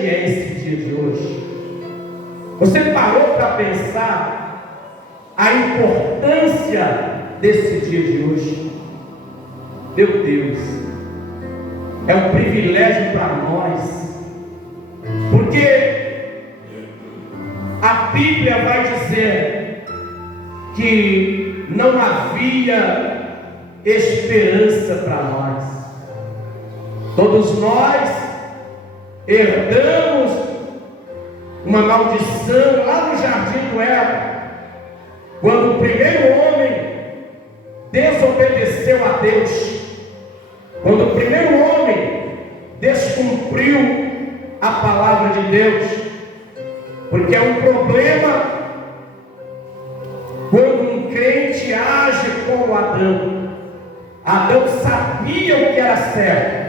grande é esse dia de hoje? Você parou para pensar a importância desse dia de hoje? Meu Deus, é um privilégio para nós, porque a Bíblia vai dizer que não havia esperança para nós. Todos nós herdamos uma maldição lá no jardim do Éden, quando o primeiro homem desobedeceu a Deus, quando o primeiro homem descumpriu a palavra de Deus, porque é um problema quando um crente age como Adão. Adão sabia o que era certo,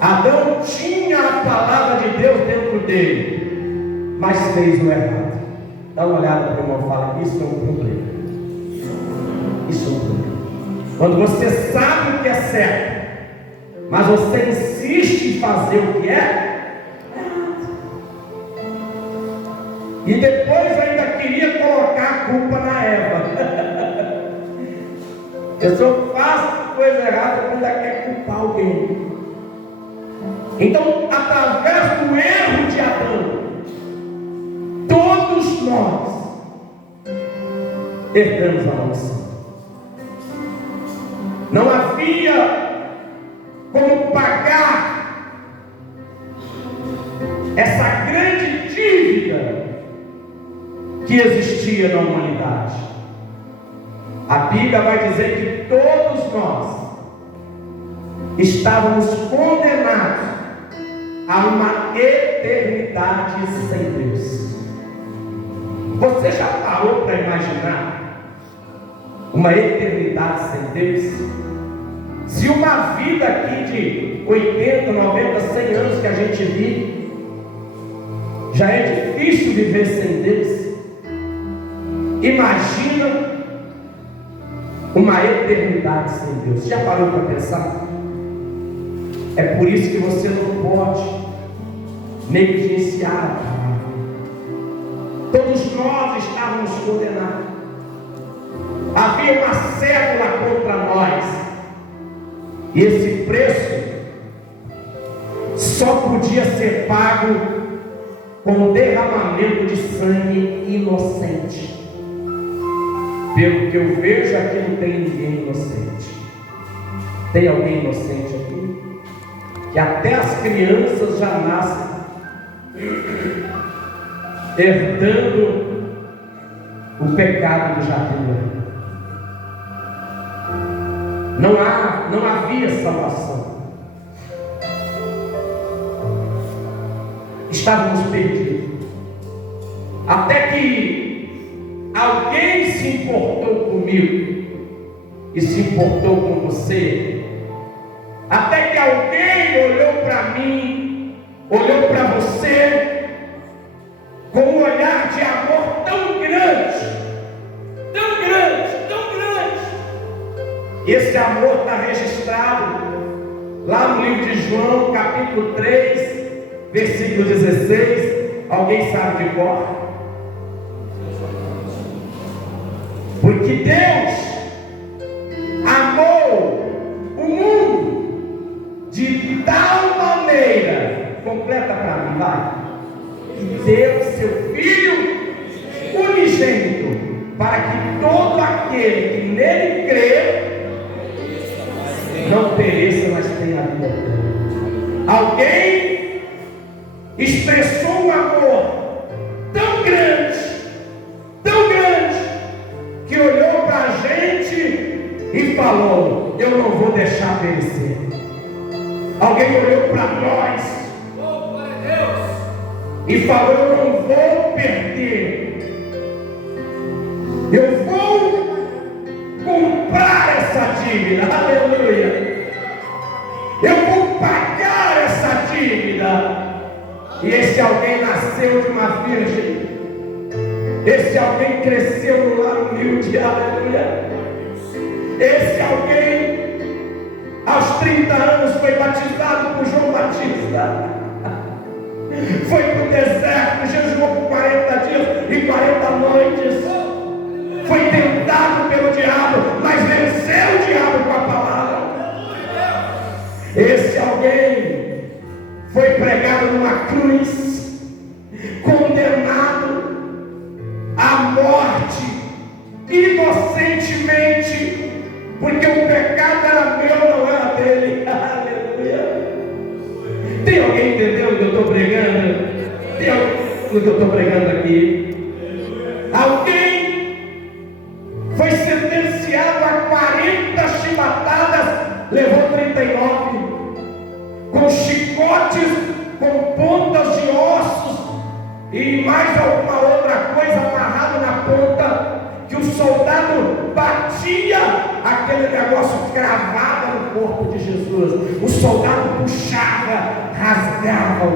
Adão tinha a palavra de Deus dentro dele, mas fez o errado. Dá uma olhada para o irmão e fala: isso é um problema. Isso é um problema. Quando você sabe o que é certo, mas você insiste em fazer o que é errado, e depois ainda queria colocar a culpa na Eva. Eu só faço coisa errada quando ainda quer culpar alguém. Então, através do erro de Adão, todos nós herdamos a maldição. Não havia como pagar essa grande dívida que existia na humanidade. A Bíblia vai dizer que todos nós estávamos condenados a uma eternidade sem Deus. Você já parou para imaginar uma eternidade sem Deus? Se uma vida aqui de 80, 90, 100 anos que a gente vive, já é difícil viver sem Deus, imagina uma eternidade sem Deus. Já parou para pensar? É por isso que você não pode negligenciar a palavra. Todos nós estávamos condenados. Havia uma cédula contra nós, e esse preço só podia ser pago com o derramamento de sangue inocente. Pelo que eu vejo, aqui não tem ninguém inocente. Tem alguém inocente aqui? Que até as crianças já nascem herdando o pecado do jardim do Éden. Não havia salvação. Estávamos perdidos. Até que alguém se importou comigo e se importou com você. Até que alguém olhou para mim, olhou para você com um olhar de amor tão grande, tão grande, tão grande. Esse amor está registrado lá no livro de João, capítulo 3, versículo 16. Alguém sabe de cor? Porque Deus amou o mundo de tal maneira, completa para mim, vai, que deu seu Filho unigênito, para que todo aquele que nele crê não pereça, mas tenha a vida eterna. Alguém expressou um amor tão grande, que olhou para a gente e falou: eu não vou deixar perecer. Alguém olhou para nós e falou: eu não vou perder, eu vou comprar essa dívida, aleluia, eu vou pagar essa dívida. E esse alguém nasceu de uma virgem, esse alguém cresceu no lar humilde, aleluia. Esse alguém aos 30 anos foi batizado por João Batista. foi para o deserto, jejuou por 40 dias e 40 noites, foi tentado pelo diabo, mas venceu o diabo com a palavra. Esse alguém foi pregado numa cruz, condenado à morte inocentemente, porque o pecado era meu, não era dele. Aleluia. Tem alguém entendendo o que eu estou pregando? Tem alguém entendendo o que eu estou pregando aqui? Alguém foi sentenciado a 40 chibatadas, levou 39, com chicotes, com pontas de ossos e mais alguma outra coisa amarrada na ponta, que o soldado batia, aquele negócio cravava no corpo de Jesus. O soldado puxava, rasgava o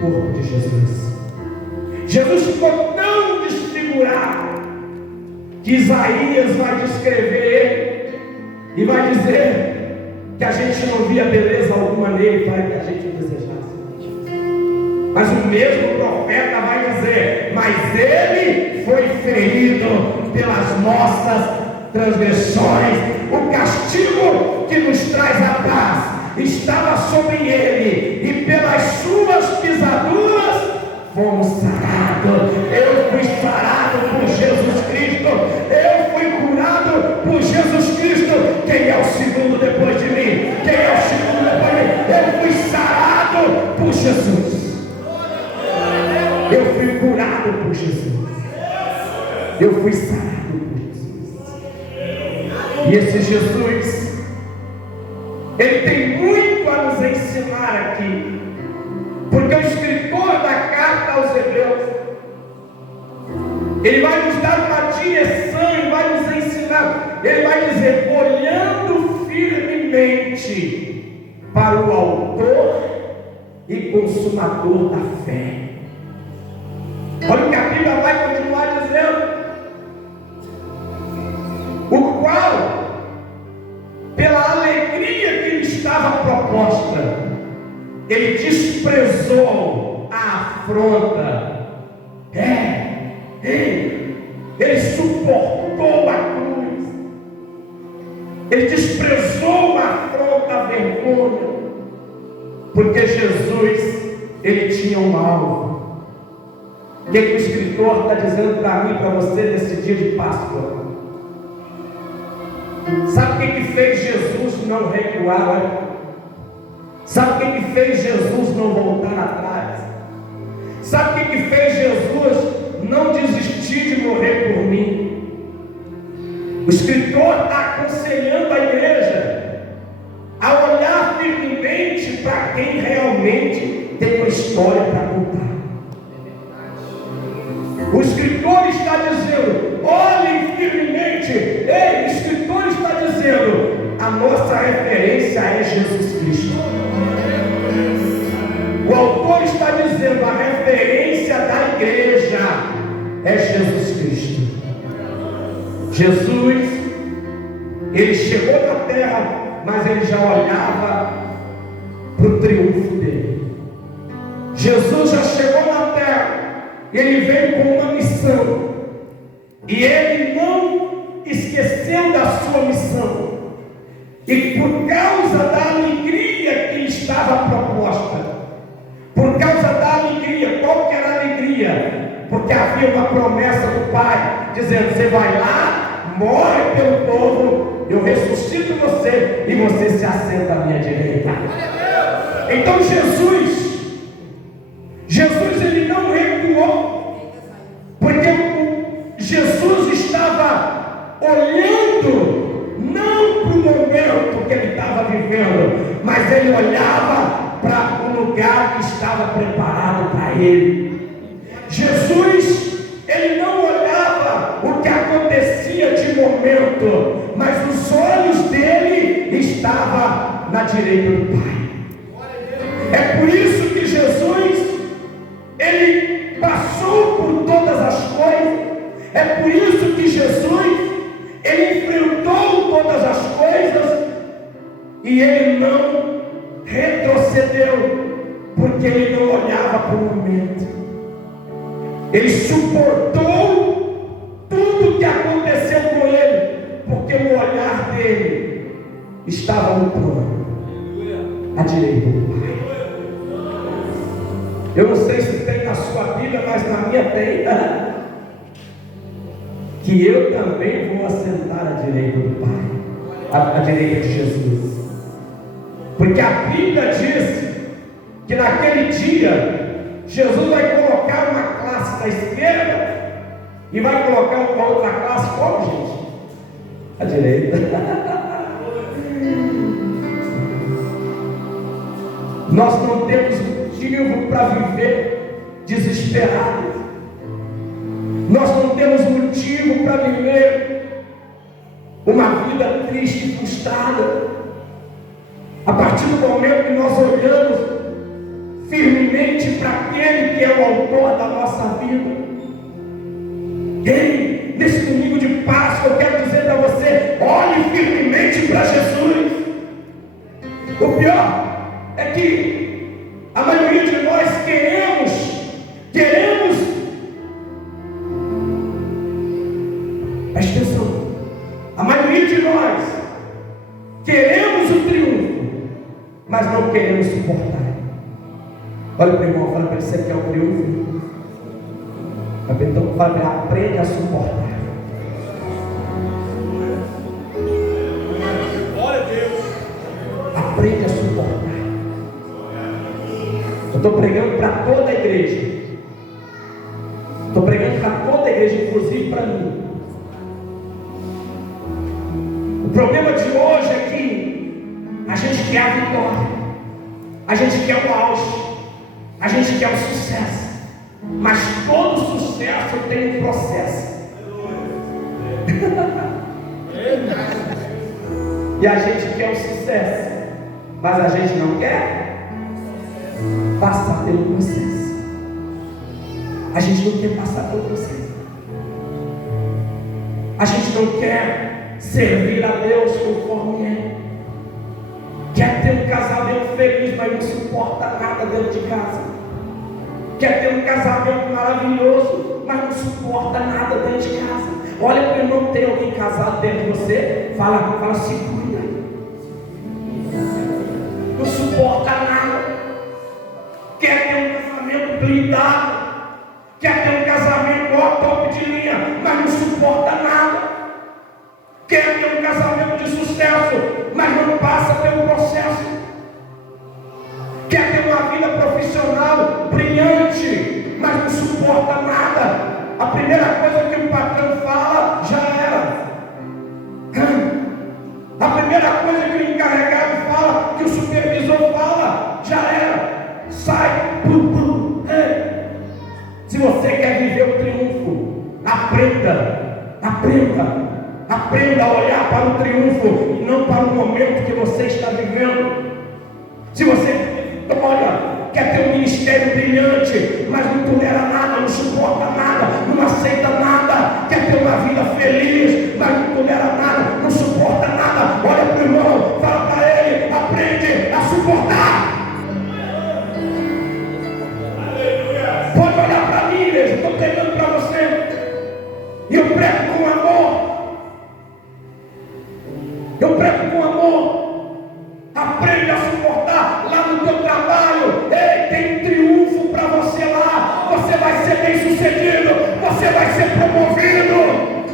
corpo de Jesus. Jesus ficou tão desfigurado que Isaías vai descrever ele e vai dizer que a gente não via beleza alguma nele para que a gente desejasse. Mas o mesmo profeta vai dizer: mas ele foi ferido pelas nossas transgressões, o castigo que nos traz a paz estava sobre ele, e pelas suas pisaduras fomos sarados. Eu fui sarado por Jesus Cristo, eu fui curado por Jesus Cristo. Quem é o segundo depois de mim? Quem é o segundo depois de mim? Eu fui sarado por Jesus. Eu fui curado por Jesus. Eu fui sarado por Jesus. E esse Jesus, ele tem muito a nos ensinar aqui, porque o escritor da carta aos Hebreus, ele vai nos dar uma direção, ele vai nos ensinar, ele vai dizer: olhando firmemente para o autor e consumador da fé. Olha o que a Bíblia vai continuar dizendo: o qual, pela alegria que lhe estava proposta, ele desprezou a afronta. Ele suportou a cruz, ele desprezou a afronta, a vergonha, porque Jesus, ele tinha um alvo. O que o escritor está dizendo para mim, para você, nesse dia de Páscoa? Sabe o que fez Jesus não recuar? Sabe o que fez Jesus não voltar atrás? Sabe o que fez Jesus não desistir de morrer por mim? O escritor está aconselhando a igreja a olhar firmemente para quem realmente tem uma história para contar. O escritor está dizendo: olhem firmemente. O escritor está dizendo: a nossa referência é Jesus Cristo. O autor está dizendo: a referência da igreja é Jesus Cristo. Jesus, ele chegou na terra, mas ele já olhava para o triunfo dele. Jesus já chegou na terra, ele veio com uma missão, e ele não esqueceu da sua missão, e por causa da alegria que lhe estava proposta, por causa da alegria, qual que era a alegria? Porque havia uma promessa do Pai, dizendo: você vai lá, morre pelo povo, eu ressuscito você, e você se assenta à minha direita. Então Jesus ele não recuou, porque Jesus estava olhando não para o momento que ele estava vivendo, mas ele olhava para o lugar que estava preparado para ele. Jesus, ele não olhava o que acontecia de momento, mas os olhos dele estavam na direita do Pai. É por isso que Jesus, ele passou por todas as coisas. É por isso que Jesus, ele enfrentou todas as coisas, e ele não retrocedeu, porque ele não olhava para o momento. Ele suportou tudo que aconteceu com ele, porque o olhar dele estava no trono, à direita do Pai. Eu não sei se tem na sua Bíblia, mas na minha tem, que eu também vou assentar à direita do Pai, à direita de Jesus. Porque a Bíblia diz que naquele dia Jesus vai colocar uma classe à esquerda e vai colocar uma outra classe como, gente? À direita. Nós não temos motivo para viver desesperados. Nós não temos motivo para viver uma vida triste e frustrada. A partir do momento que nós olhamos firmemente para aquele que é o autor da nossa vida. Ei, nesse domingo de Páscoa eu quero dizer para você: olhe firmemente para Jesus. O pior é que a maioria de nós queremos, preste atenção, a maioria de nós queremos o triunfo, mas não queremos suportar. Olha para o irmão, fala para ele: você quer o triunfo? Então fala para ele: aprende a suportar. Glória a Deus. Aprende a suportar. Eu estou pregando para toda a igreja. Estou pregando para toda a igreja, inclusive para mim. O problema de hoje é que a gente quer a vitória, a gente quer o auge, a gente quer o sucesso, mas todo sucesso tem um processo. E a gente quer o sucesso, mas a gente não quer passar pelo processo. A gente não quer passar pelo processo. A gente não quer servir a Deus conforme é. Quer ter um casamento feliz, mas não suporta nada dentro de casa. Quer ter um casamento maravilhoso, mas não suporta nada dentro de casa. Olha para o irmão, tem alguém casado dentro de você, fala, se cuida. Não suporta nada. Quer ter um casamento blindado, quer ter um casamento ó, top de linha, mas não suporta nada. Quer ter um casamento de sucesso, mas não passa pelo processo. Quer ter uma vida profissional brilhante, mas não suporta nada. A primeira coisa que o patrão fala, já era. A primeira coisa que o encarregado fala, que o supervisor fala, já era. Sai. Se você quer viver o triunfo, aprenda a olhar para o triunfo e não para o momento que você está vivendo. Se você, olha, quer ter um ministério brilhante, mas não tolera nada, não suporta nada, não aceita nada, quer ter uma vida feliz, mas não tolera nada, não suporta nada, olha para o irmão, fala para ele: aprende a suportar. Pode olhar para mim, igreja, estou pregando para você, e eu prego com amor. Eu prego com amor. Aprende a suportar lá no teu trabalho. Ei, tem um triunfo para você lá. Você vai ser bem sucedido. Você vai ser promovido.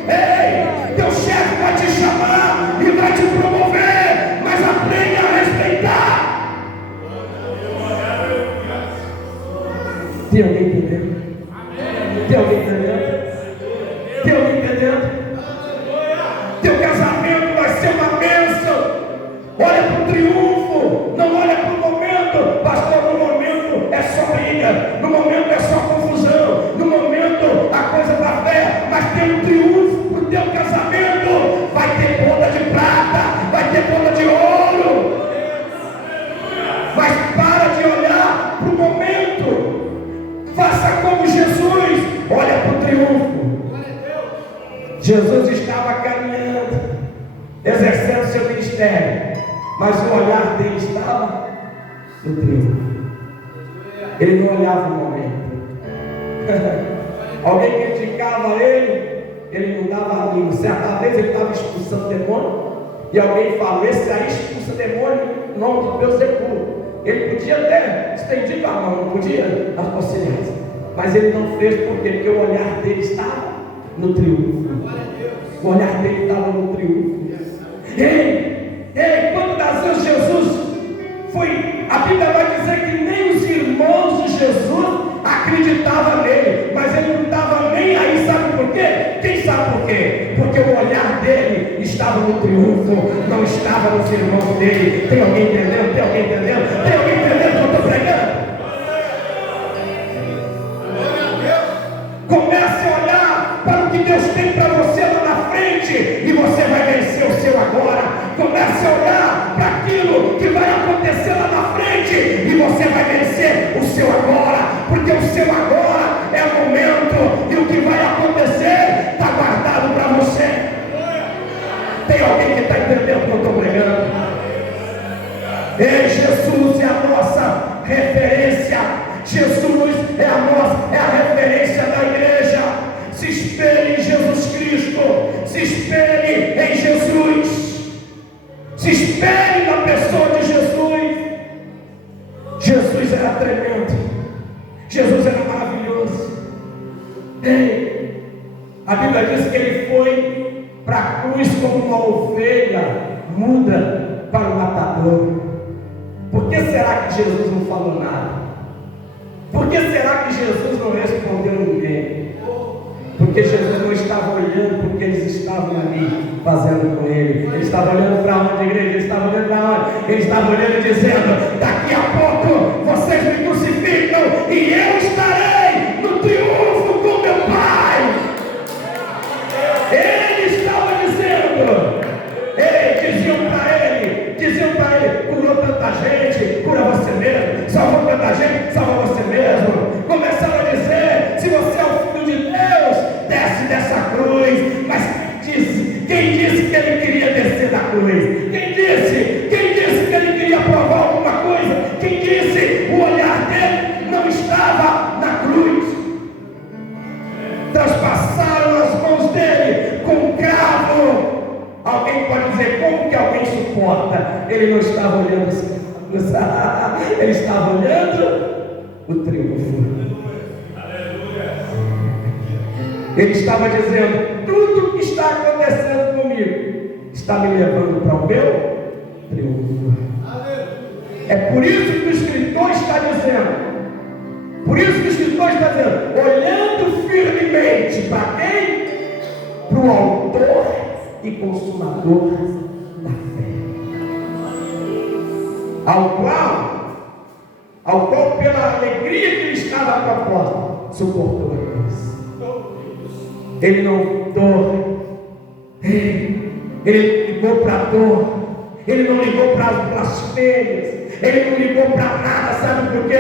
Ei, teu chefe vai te chamar e vai te promover, mas aprende a respeitar. Tem alguém entendendo? Tem alguém entendendo? Tem alguém entendendo? Teu casamento vai ser uma bênção. Olha para o triunfo, não olha para o momento. Pastor, no momento é só briga, no momento é só confusão, no momento a coisa da fé, mas tem um triunfo para o teu casamento. Vai ter boda de prata, vai ter boda de ouro. Mas para de olhar para o momento. Faça como Jesus, olha para o triunfo. Jesus estava caminhando, exercendo seu ministério, mas o olhar dele estava no triunfo. Ele não olhava o momento. Alguém criticava ele não dava a língua. Certa vez ele estava expulsando demônio, e alguém falou: esse aí expulsa demônio em nome de Beelzebul. Ele podia ter estendido a mão, não podia as possibilidades, mas ele não fez. Por quê? Porque o olhar dele estava no triunfo. O olhar dele estava no triunfo. Quando nasceu Jesus, a Bíblia vai dizer que nem os irmãos de Jesus acreditavam nele, mas ele não estava nem aí. Sabe por quê? Quem sabe por quê? Porque o olhar dele estava no triunfo, não estava nos irmãos dele. Tem alguém entendendo? Tem alguém entendendo? Tem alguém entendendo o que eu estou pregando? Comece a olhar para o que Deus tem para você lá na frente, e você vai vencer o seu agora. Comece a olhar para aquilo que vai acontecer lá na frente, e você vai vencer o seu agora, porque o seu agora é o momento, e o que vai acontecer está guardado para você. Tem alguém que está entendendo o que eu estou pregando? Jesus é a nossa referência. Jesus é a referência da igreja. Se espelhe em Jesus Cristo, se espelhe em Jesus, se espelhe na pessoa de Jesus. Jesus era tremendo, Jesus era maravilhoso. A Bíblia diz que ele foi para a cruz como uma ovelha muda para o matador. Por que será que Jesus não falou nada? Por que será que Jesus não respondeu ninguém? Porque Jesus não estava olhando porque eles estavam ali fazendo com ele. Ele estava olhando para onde, igreja? Ele estava olhando para onde? Ele estava olhando e dizendo: daqui a pouco vocês me crucificam e eu estarei no triunfo com meu Pai. Ele estava dizendo. Diziam para ele: curou tanta gente, cura você mesmo. Salvou tanta gente, salva você mesmo. Começaram a dizer: se você é o Filho de Deus, desce dessa cruz. Mas quem disse que ele queria descer da cruz? Quem disse que ele queria provar alguma coisa? Quem disse? O olhar dele não estava na cruz. Transpassaram as mãos dele com um cravo. Alguém pode dizer: como que alguém suporta? Ele não estava olhando assim, ele estava olhando o triunfo. Ele estava dizendo: tudo que está acontecendo comigo está me levando para o meu triunfo. É por isso que o escritor está dizendo, olhando firmemente para quem? Para o autor e consumador da fé, ao qual pela alegria que lhe estava proposta, suportou a cruz. Ele não mudou, ele ligou para a dor, ele não ligou para as blasfêmias, ele não ligou para nada. Sabe por quê?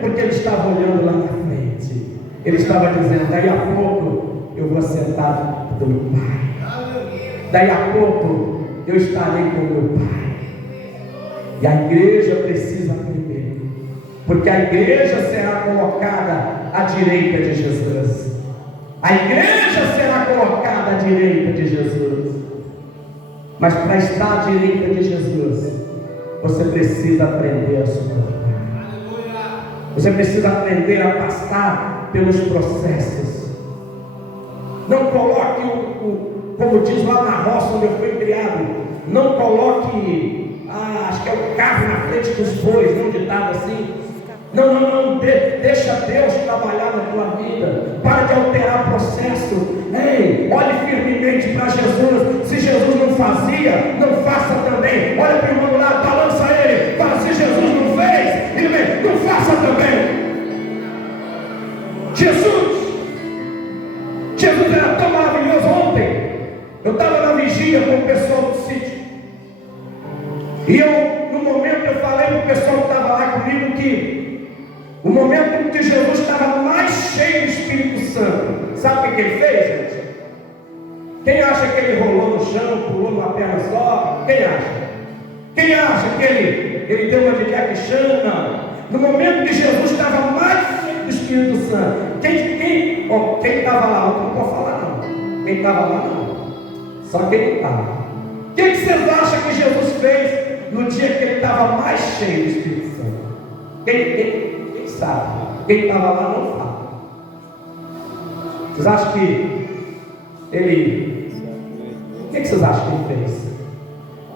Porque ele estava olhando lá na frente. Ele estava dizendo: daí a pouco eu vou sentar do meu Pai, daí a pouco eu estarei com o meu Pai. E a igreja precisa aprender, porque a igreja será colocada à direita de Jesus. A igreja será colocada à direita de Jesus. Mas para estar à direita de Jesus, você precisa aprender a suportar. Você precisa aprender a passar pelos processos. Não coloque como diz lá na roça onde eu fui criado, não coloque, acho que é o carro na frente dos bois, não ditado assim. Não, deixa Deus trabalhar na tua vida. Para de alterar o processo. Olhe firmemente para Jesus. Se Jesus não fazia, não faça também. Olha para o irmão do lado, balança ele. Fala: se Jesus não fez, ele não faça também. Jesus era tão maravilhoso. Ontem eu estava na vigília com o pessoal do sítio, e no momento eu falei para o pessoal que estava lá comigo que o momento em que Jesus estava mais cheio do Espírito Santo, sabe o que ele fez, gente? Quem acha que ele rolou no chão, pulou numa perna só? Quem acha? Quem acha que ele deu uma de Jack Chan? Não. no momento que Jesus estava mais cheio do Espírito Santo, quem estava lá? Outro não pode falar não. Quem estava lá não. Só quem não estava. O que vocês acham que Jesus fez no dia que ele estava mais cheio do Espírito Santo? Quem sabe? Quem estava lá não fala. Vocês acham que ele... O que vocês acham que ele fez?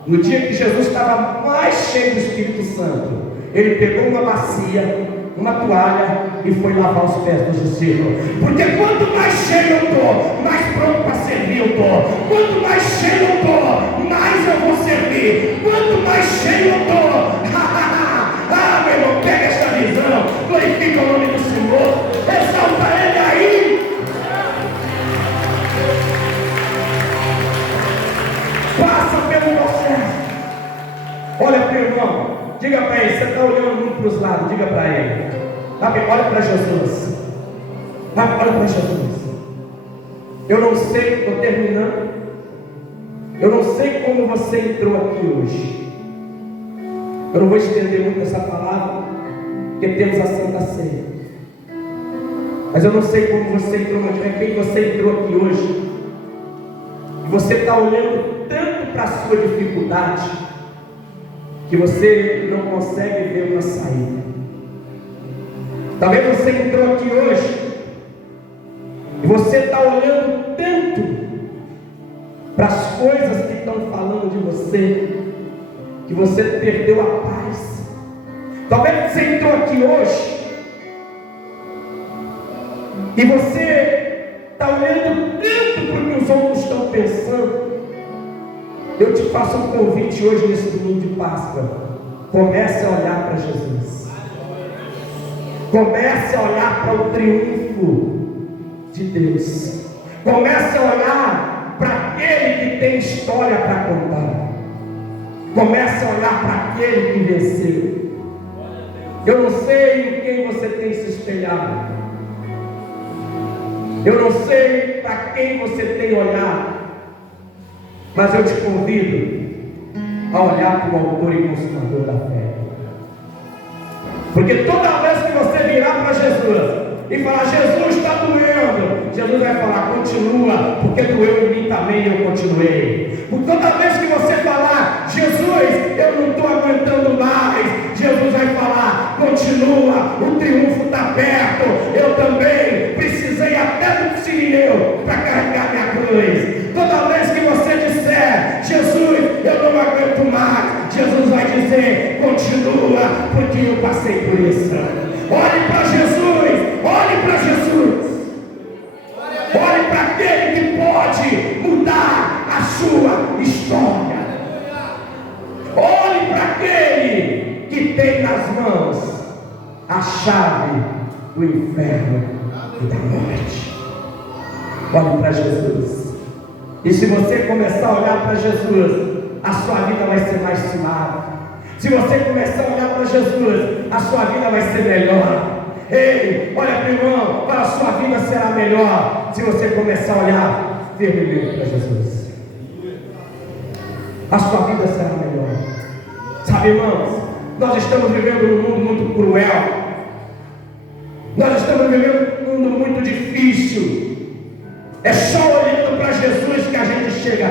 No dia que Jesus estava mais cheio do Espírito Santo, ele pegou uma bacia, uma toalha e foi lavar os pés dos discípulos. Porque quanto mais cheio eu estou, mais pronto para servir eu estou. Quanto mais cheio eu estou, mais eu vou servir. Quanto mais cheio eu estou, ah, meu irmão, pega essa visão, glorifica o nome do Senhor, exalta Ele aí. Passa pelo processo. Olha para o irmão, diga para ele, você está olhando muito para os lados, diga para ele. Olha para Jesus. Olha para Jesus. Eu não sei, estou terminando. Eu não sei como você entrou aqui hoje. Eu não vou estender muito essa palavra, porque temos a Santa Ceia. Mas eu não sei como você entrou, mas de repente você entrou aqui hoje. E você está olhando tanto para a sua dificuldade, que você não consegue ver uma saída. Talvez você entrou aqui hoje e você está olhando tanto para as coisas que estão falando de você, que você perdeu a paz. Talvez você entrou aqui hoje e você está olhando tanto para o que os outros estão pensando. Eu te faço um convite hoje nesse domingo de Páscoa. Comece a olhar para Jesus. Comece a olhar para o triunfo de Deus. Comece a olhar para aquele que tem história para contar. Comece a olhar para aquele que venceu. Eu não sei em quem você tem se espelhado. Eu não sei para quem você tem olhado. Mas eu te convido a olhar para o autor e consumador da fé. Porque toda vez que você virar para Jesus e falar, Jesus está doendo, Jesus vai falar, continua, porque doeu em mim também e eu continuei. Por toda vez que você falar, Jesus, eu não estou aguentando mais, Jesus vai falar, continua, o triunfo está perto, eu também precisei até do Sirineu para carregar minha cruz. Toda vez que você disser, Jesus, eu não aguento mais, Jesus vai dizer, continua, porque eu passei por isso. Olhe para Jesus, olhe para Jesus. Olhe para aquele que pode mudar a sua história. Olhe para aquele que tem nas mãos a chave do inferno e da morte. Olhe para Jesus. E se você começar a olhar para Jesus, a sua vida vai ser mais suave. Se você começar a olhar para Jesus, a sua vida vai ser melhor. Ei, olha para o irmão, para a sua vida será melhor se você começar a olhar firmemente para Jesus. A sua vida será melhor. Sabe, irmãos, nós estamos vivendo num mundo muito cruel. Nós estamos vivendo num mundo muito difícil. É só olhando para Jesus que a gente chega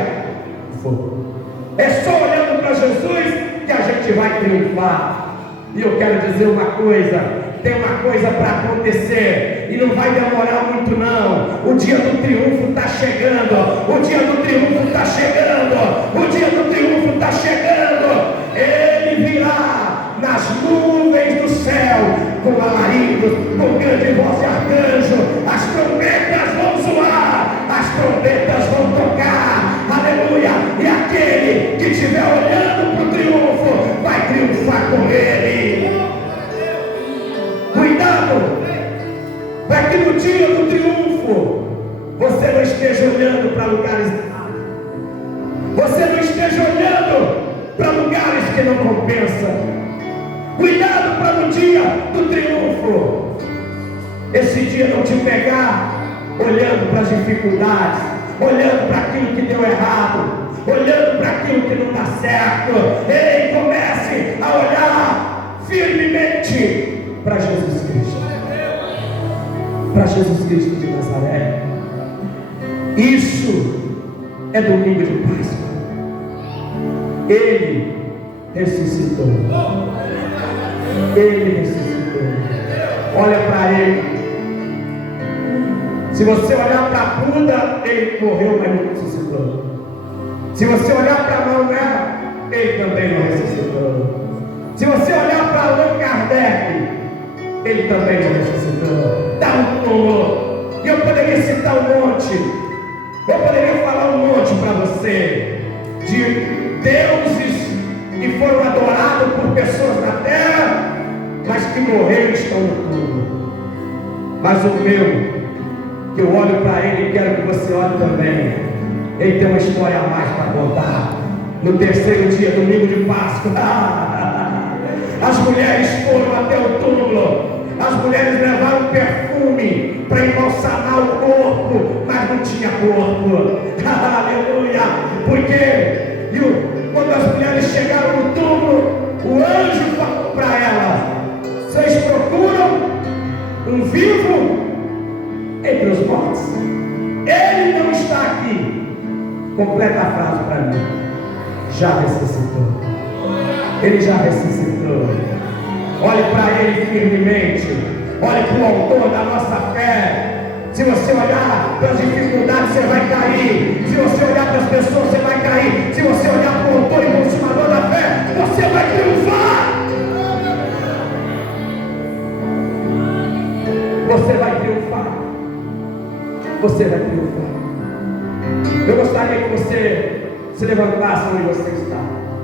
no fogo. É só olhando para Jesus que a gente vai triunfar. E eu quero dizer uma coisa, tem uma coisa para acontecer e não vai demorar muito não. O dia do triunfo está chegando. O dia do triunfo está chegando. O dia do triunfo está chegando. Ele virá nas nuvens do céu com alaridos, com grande voz de arcanjo. As trombetas vão soar, as trombetas vão tocar. Aleluia. E aquele que estiver olhando para o triunfo vai triunfar com ele. Cuidado, para que no dia do triunfo você não esteja olhando para lugares errados. Você não esteja olhando para lugares que não compensam. Cuidado para no dia do triunfo esse dia não te pegar olhando para as dificuldades, olhando para aquilo que deu errado, olhando para aquilo que não está certo. Ei, comece a olhar firmemente para Jesus Cristo. Para Jesus Cristo de Nazaré. Isso é domingo de Páscoa. Ele ressuscitou. Ele ressuscitou. Olha para ele. Se você olhar para Buda, ele morreu, mas não ressuscitou. Se você olhar para Maomé, ele também não ressuscitou. Se você olhar para Allan Kardec, ele também não ressuscitou. Dá um túmulo. E eu poderia citar um monte. Eu poderia falar um monte para você de deuses que foram adorados por pessoas na terra, mas que morreram e estão no túmulo. Mas o meu, que eu olho para ele e quero que você olhe também, ele tem uma história a mais para contar. No terceiro dia, domingo de Páscoa, as mulheres foram até o túmulo. As mulheres levaram perfume para embalsamar o corpo, mas não tinha corpo. Aleluia! Porque quando as mulheres chegaram no túmulo, o anjo falou para elas: vocês procuram um vivo entre os mortos? Ele não está aqui. Completa a frase para mim. Já ressuscitou. Ele já ressuscitou. Olhe para ele firmemente. Olhe para o autor da nossa fé. Se você olhar para as dificuldades, você vai cair. Se você olhar para as pessoas, você vai cair. Se você olhar para o autor e consumador da fé, você vai triunfar. Você vai triunfar. Você vai triunfar. Eu gostaria que você se levantasse onde você